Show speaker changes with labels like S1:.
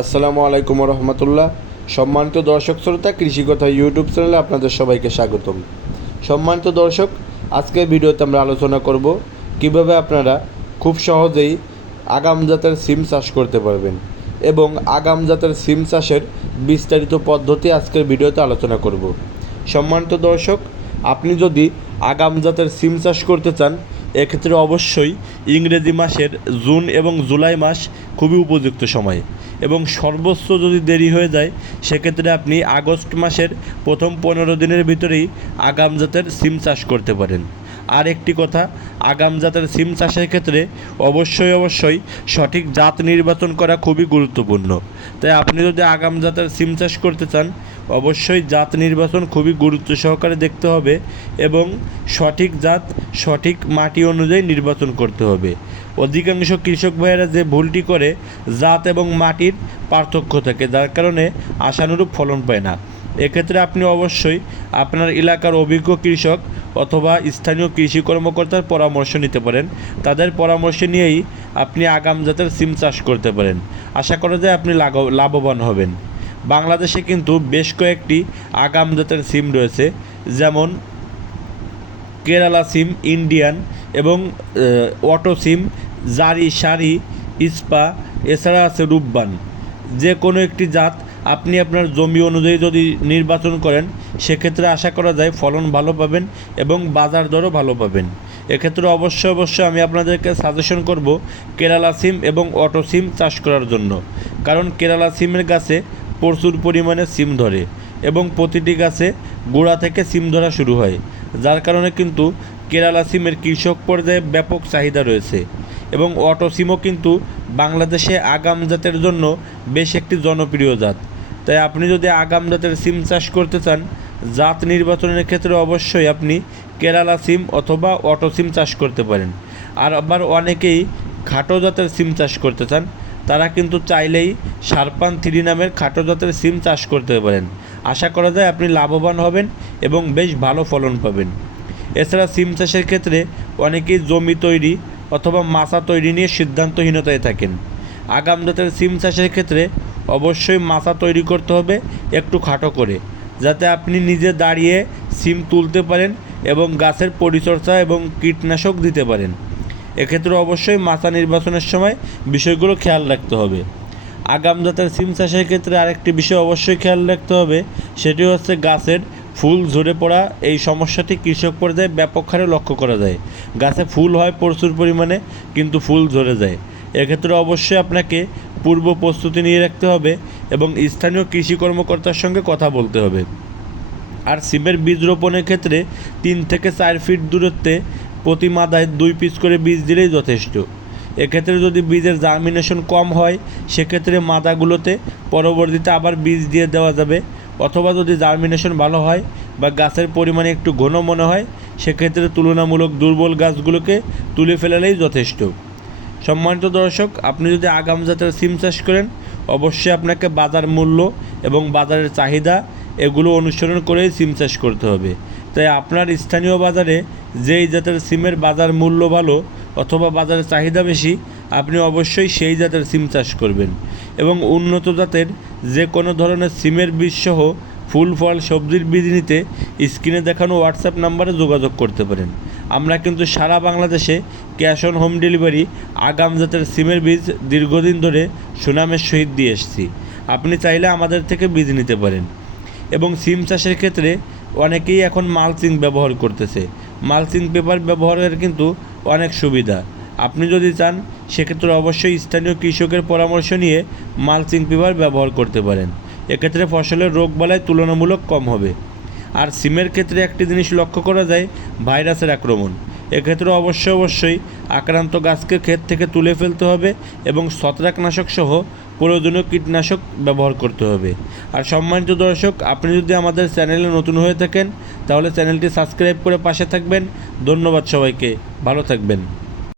S1: আসসালামু আলাইকুম রহমতুল্লাহ। সম্মানিত দর্শক শ্রোতা কৃষি কথা ইউটিউব চ্যানেলে আপনাদের সবাইকে স্বাগতম। সম্মানিত দর্শক, আজকে ভিডিওতে আমরা আলোচনা করব কীভাবে আপনারা খুব সহজেই আগাম জাতের সিম চাষ করতে পারবেন এবং আগাম জাতের সিম চাষের বিস্তারিত পদ্ধতি আজকের ভিডিওতে আলোচনা করব। সম্মানিত দর্শক, আপনি যদি আগাম জাতের সিম চাষ করতে চান এক্ষেত্রে অবশ্যই ইংরেজি মাসের জুন এবং জুলাই মাস খুবই উপযুক্ত সময়। এবং সর্বোচ্চ যদি দেরি হয়ে যায়, সেক্ষেত্রে আপনি আগস্ট মাসের প্রথম পনেরো দিনের ভিতরেই আগাম জাতের সিম চাষ করতে পারেন। আর একটি কথা, আগাম জাতের সিম চাষের ক্ষেত্রে অবশ্যই অবশ্যই সঠিক জাত নির্বাচন করা খুবই গুরুত্বপূর্ণ। তাই আপনি যদি আগাম জাতের সিম চাষ করতে চান অবশ্যই জাত নির্বাচন খুবই গুরুত্ব সহকারে দেখতে হবে এবং সঠিক জাত, সঠিক মাটি অনুযায়ী নির্বাচন করতে হবে। অধিকাংশ কৃষক ভাইয়েরা যে ভুলটি করে, জাত এবং মাটির পার্থক্য থাকে, যার কারণে আশানুরূপ ফলন পায় না। এক্ষেত্রে আপনি অবশ্যই আপনার এলাকার অভিজ্ঞ কৃষক অথবা স্থানীয় কৃষি কর্মকর্তার পরামর্শ নিতে পারেন। তাদের পরামর্শ নিয়েই আপনি আগাম জাতের সিম চাষ করতে পারেন। আশা করা যায় আপনি লাভবান হবেন। বাংলাদেশে কিন্তু বেশ কয়েকটি আগাম জাতের সিম রয়েছে, যেমন কেরালা সিম, ইন্ডিয়ান এবং অটো সিম, জারি, সারি, ইস্পা, এছাড়া আছে রূপবান। যে কোনো একটি জাত আপনি আপনার জমি অনুযায়ী যদি নির্বাচন করেন, সেক্ষেত্রে আশা করা যায় ফলন ভালো পাবেন এবং বাজার দরও ভালো পাবেন। এক্ষেত্রে অবশ্যই অবশ্যই আমি আপনাদেরকে সাজেশন করব, কেরালা সিম এবং অটো সিম চাষ করার জন্য। কারণ কেরালা সিমের গাছে প্রচুর পরিমাণে সিম ধরে এবং প্রতিটি গাছে গোড়া থেকে সিম ধরা শুরু হয়, যার কারণে কিন্তু কেরালা সিমের কৃষক পর্যায়ে ব্যাপক চাহিদা রয়েছে এবং অটো সিমও কিন্তু বাংলাদেশে আগাম জাতের জন্য বেশ একটি জনপ্রিয় জাত। তাই আপনি যদি আগাম জাতের সিম চাষ করতে চান, জাত নির্বাচনের ক্ষেত্রে অবশ্যই আপনি কেরালা সিম অথবা অটো সিম চাষ করতে পারেন। আর আবার অনেকেই খাটো জাতের সিম চাষ করতে চান তারা কিন্তু চাইলেই সারপান থ্রি নামের খাটো জাতের সিম চাষ করতে পারেন। আশা করা যায় আপনি লাভবান হবেন এবং বেশ ভালো ফলন পাবেন। এছাড়া সিম চাষের ক্ষেত্রে অনেকেই জমি তৈরি অথবা মাছা তৈরি নিয়ে সিদ্ধান্তহীনতায় থাকেন। আগাম জাতের সিম চাষের ক্ষেত্রে অবশ্যই মাছা তৈরি করতে হবে, একটু খাটো করে, যাতে আপনি নিজে দাঁড়িয়ে সিম তুলতে পারেন এবং গাছের পরিচর্যা এবং কীটনাশক দিতে পারেন। এক্ষেত্রে অবশ্যই মাছা নির্বাচনের সময় বিষয়গুলো খেয়াল রাখতে হবে। আগাম জাতের সিম চাষের ক্ষেত্রে আরেকটি বিষয় অবশ্যই খেয়াল রাখতে হবে, সেটি হচ্ছে গাছের ফুল ঝরে পড়া, এই সমস্যাটি কৃষক পর্যায়ে ব্যাপক হারে লক্ষ্য করা যায়। গাছে ফুল হয় প্রচুর পরিমাণে, কিন্তু ফুল ঝরে যায়। এক্ষেত্রে অবশ্যই আপনাকে পূর্ব প্রস্তুতি নিয়ে রাখতে হবে এবং স্থানীয় কৃষি কর্মকর্তার সঙ্গে কথা বলতে হবে। আর সিমের বীজ রোপণের ক্ষেত্রে তিন থেকে চার ফিট দূরত্বে প্রতি মাদায় দুই পিস করে বীজ দিলেই যথেষ্ট। এক্ষেত্রে যদি বীজের জার্মিনেশন কম হয়, সেক্ষেত্রে মাদাগুলোতে পরবর্তীতে আবার বীজ দিয়ে দেওয়া যাবে। অথবা যদি জার্মিনেশন ভালো হয় বা গাছের পরিমাণে একটু ঘন মনে হয়, সেক্ষেত্রে তুলনামূলক দুর্বল গাছগুলোকে তুলে ফেলালেই যথেষ্ট। সম্মানিত দর্শক, আপনি যদি আগাম জাতের সিম চাষ করেন, অবশ্যই আপনাকে বাজার মূল্য এবং বাজারের চাহিদা এগুলো অনুসরণ করেই সিম চাষ করতে হবে। তাই আপনার স্থানীয় বাজারে যেই জাতের সিমের বাজার মূল্য ভালো অথবা বাজারের চাহিদা বেশি, আপনি অবশ্যই সেই জাতের সিম চাষ করবেন। এবং উন্নত জাতের যে কোনো ধরনের সিমের বীজ সহ ফুল, ফল, সবজির বীজ নিতে স্ক্রিনে দেখানো হোয়াটসঅ্যাপ নাম্বারে যোগাযোগ করতে পারেন। আমরা কিন্তু সারা বাংলাদেশে ক্যাশ অন হোম ডেলিভারি আগাম জাতের সিমের বীজ দীর্ঘদিন ধরে সুনামের সহিত দিয়ে এসেছি। আপনি চাইলে আমাদের থেকে বীজ নিতে পারেন। এবং সিম চাষের ক্ষেত্রে অনেকেই এখন মালচিং ব্যবহার করতেছে। মালচিং পেপার ব্যবহারের কিন্তু অনেক সুবিধা। আপনি যদি চান, সেক্ষেত্রে অবশ্যই স্থানীয় কৃষকের পরামর্শ নিয়ে মালচিং পেপার ব্যবহার করতে পারেন। এক্ষেত্রে ফসলের রোগবালাই তুলনামূলক কম হবে। আর সিমের ক্ষেত্রে একটি জিনিস লক্ষ্য করা যায়, ভাইরাসের আক্রমণ। এক্ষেত্রে অবশ্যই অবশ্যই আক্রান্ত গাছকে ক্ষেত থেকে তুলে ফেলতে হবে এবং ছত্রাকনাশক সহ প্রয়োজনীয় কীটনাশক ব্যবহার করতে হবে। আর সম্মানিত দর্শক, আপনি যদি আমাদের চ্যানেলে নতুন হয়ে থাকেন, তাহলে চ্যানেলটি সাবস্ক্রাইব করে পাশে থাকবেন। ধন্যবাদ সবাইকে। ভালো থাকবেন।